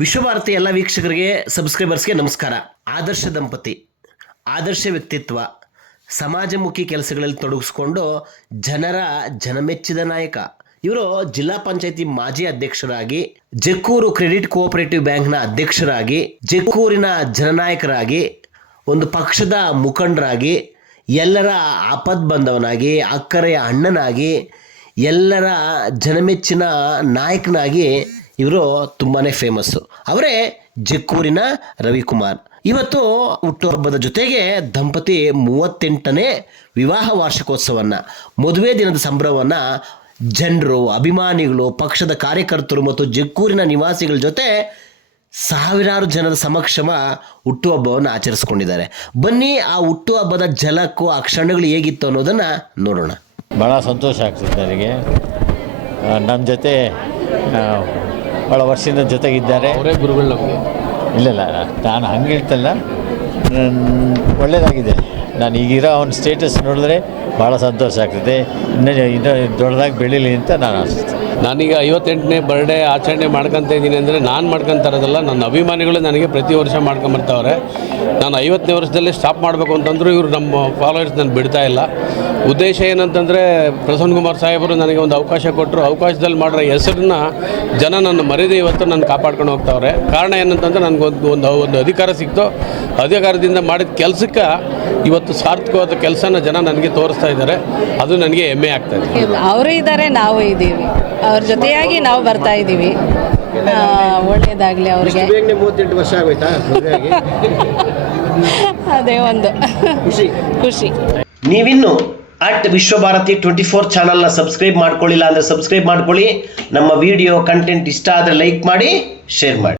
ವಿಶ್ವಭಾರತಿ ಎಲ್ಲ ವೀಕ್ಷಕರಿಗೆ ಸಬ್ಸ್ಕ್ರೈಬರ್ಸ್ಗೆ ನಮಸ್ಕಾರ. ಆದರ್ಶ ದಂಪತಿ, ಆದರ್ಶ ವ್ಯಕ್ತಿತ್ವ, ಸಮಾಜಮುಖಿ ಕೆಲಸಗಳಲ್ಲಿ ತೊಡಗಿಸ್ಕೊಂಡು ಜನರ ಜನಮೆಚ್ಚಿದ ನಾಯಕ. ಇವರು ಜಿಲ್ಲಾ ಪಂಚಾಯತಿ ಮಾಜಿ ಅಧ್ಯಕ್ಷರಾಗಿ, ಜಕ್ಕೂರು ಕ್ರೆಡಿಟ್ ಕೋಆಪರೇಟಿವ್ ಬ್ಯಾಂಕ್ನ ಅಧ್ಯಕ್ಷರಾಗಿ, ಜಕ್ಕೂರಿನ ಜನನಾಯಕರಾಗಿ, ಒಂದು ಪಕ್ಷದ ಮುಖಂಡರಾಗಿ, ಎಲ್ಲರ ಆಪದ್ ಬಂದವನಾಗಿ, ಅಕ್ಕರೆಯ ಅಣ್ಣನಾಗಿ, ಎಲ್ಲರ ಜನಮೆಚ್ಚಿನ ನಾಯಕನಾಗಿ ಇವರು ತುಂಬಾ ಫೇಮಸ್ಸು. ಅವರೇ ಜಕ್ಕೂರಿನ ರವಿಕುಮಾರ್. ಇವತ್ತು ಹುಟ್ಟುಹಬ್ಬದ ಜೊತೆಗೆ ದಂಪತಿ 38ನೇ ವಿವಾಹ ವಾರ್ಷಿಕೋತ್ಸವವನ್ನು, ಮದುವೆ ದಿನದ ಸಂಭ್ರಮವನ್ನು ಜನರು, ಅಭಿಮಾನಿಗಳು, ಪಕ್ಷದ ಕಾರ್ಯಕರ್ತರು ಮತ್ತು ಜಕ್ಕೂರಿನ ನಿವಾಸಿಗಳ ಜೊತೆ ಸಾವಿರಾರು ಜನರ ಸಮಕ್ಷಮ ಹುಟ್ಟುಹಬ್ಬವನ್ನು ಆಚರಿಸ್ಕೊಂಡಿದ್ದಾರೆ. ಬನ್ನಿ ಆ ಹುಟ್ಟುಹಬ್ಬದ ಝಲಕ್ಕು, ಆ ಕ್ಷಣಗಳು ಹೇಗಿತ್ತು ಅನ್ನೋದನ್ನು ನೋಡೋಣ. ಭಾಳ ಸಂತೋಷ ಆಗ್ತದೆ ನನಗೆ. ನಮ್ಮ ಜೊತೆ ಭಾಳ ವರ್ಷದಿಂದ ಜೊತೆಗಿದ್ದಾರೆ ಅವರೇ ಗುರುಗಳು ನಮಗೆ. ಇಲ್ಲ ನಾನು ಹಂಗೆ ಹೇಳ್ತಲ್ಲ, ಒಳ್ಳೆಯದಾಗಿದೆ. ನಾನು ಈಗಿರೋ ಅವ್ನ ಸ್ಟೇಟಸ್ ನೋಡಿದ್ರೆ ಭಾಳ ಸಂತೋಷ ಆಗ್ತದೆ. ಇನ್ನೂ ದೊಡ್ಡದಾಗಿ ಬೆಳೀಲಿ ಅಂತ ನಾನು ಆಶಿಸ್ತೀನಿ. ನಾನೀಗ 58ನೇ ಬರ್ಡೇ ಆಚರಣೆ ಮಾಡ್ಕೊತ ಇದ್ದೀನಿ ಅಂದರೆ ನಾನು ಮಾಡ್ಕೊತಾ ಇರೋದಲ್ಲ, ನನ್ನ ಅಭಿಮಾನಿಗಳು ನನಗೆ ಪ್ರತಿ ವರ್ಷ ಮಾಡ್ಕೊಂಬರ್ತಾವ್ರೆ. ನಾನು 50ನೇ ವರ್ಷದಲ್ಲಿ ಸ್ಟಾಪ್ ಮಾಡಬೇಕು ಅಂತಂದರೂ ಇವರು ನಮ್ಮ ಫಾಲೋವರ್ಸ್ ನಾನು ಬಿಡ್ತಾ ಇಲ್ಲ. ಉದ್ದೇಶ ಏನಂತಂದರೆ, ಪ್ರಸನ್ನ ಕುಮಾರ್ ಸಾಹೇಬರು ನನಗೆ ಒಂದು ಅವಕಾಶ ಕೊಟ್ಟರು. ಅವಕಾಶದಲ್ಲಿ ಮಾಡಿರೋ ಹೆಸರನ್ನ ಜನ ನನ್ನ ಮರೆಯದೆ ಇವತ್ತು ನಾನು ಕಾಪಾಡ್ಕೊಂಡು ಹೋಗ್ತಾವ್ರೆ. ಕಾರಣ ಏನಂತಂದರೆ, ನನಗೊಂದು ಅಧಿಕಾರ ಸಿಕ್ತು. ಅಧಿಕಾರದಿಂದ ಮಾಡಿದ ಕೆಲಸಕ್ಕೆ ಇವತ್ತು ಸಾರ್ಥಕವಾದ ಕೆಲಸನ ಜನ ನನಗೆ ತೋರಿಸ್ತಾ ಇದ್ದಾರೆ. ಅದು ನನಗೆ ಹೆಮ್ಮೆ ಆಗ್ತಾಯಿದೆ. ಅವರು ಇದ್ದಾರೆ, ನಾವು ಇದ್ದೀವಿ, ಅವ್ರ ಜೊತೆಯಾಗಿ ನಾವು ಬರ್ತಾ ಇದ್ದೀವಿ. ಒಳ್ಳೇದಾಗಲಿ ಅವ್ರಿಗೆ. 38 ವರ್ಷ ಆಗೋಯ್ತಾ? ಅದೇ ಒಂದು ಖುಷಿ. ನೀವಿನ್ನು @ವಿಶ್ವಭಾರತಿ 24 ಚಾನಲ್ನ ಸಬ್ಸ್ಕ್ರೈಬ್ ಮಾಡ್ಕೊಳ್ಳಿಲ್ಲ ಅಂದರೆ ಸಬ್ಸ್ಕ್ರೈಬ್ ಮಾಡ್ಕೊಳ್ಳಿ. ನಮ್ಮ ವಿಡಿಯೋ ಕಂಟೆಂಟ್ ಇಷ್ಟ ಆದರೆ ಲೈಕ್ ಮಾಡಿ, ಶೇರ್ ಮಾಡಿ.